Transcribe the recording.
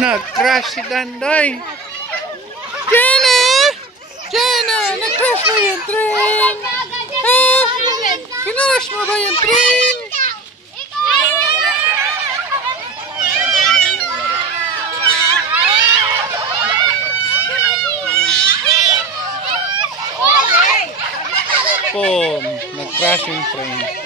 Nag-crash si Danday. Jenna! Jenna! Nag-crash mo yung train! Ha? Kinash mo ba yung train? Boom! Nag-crash yung train.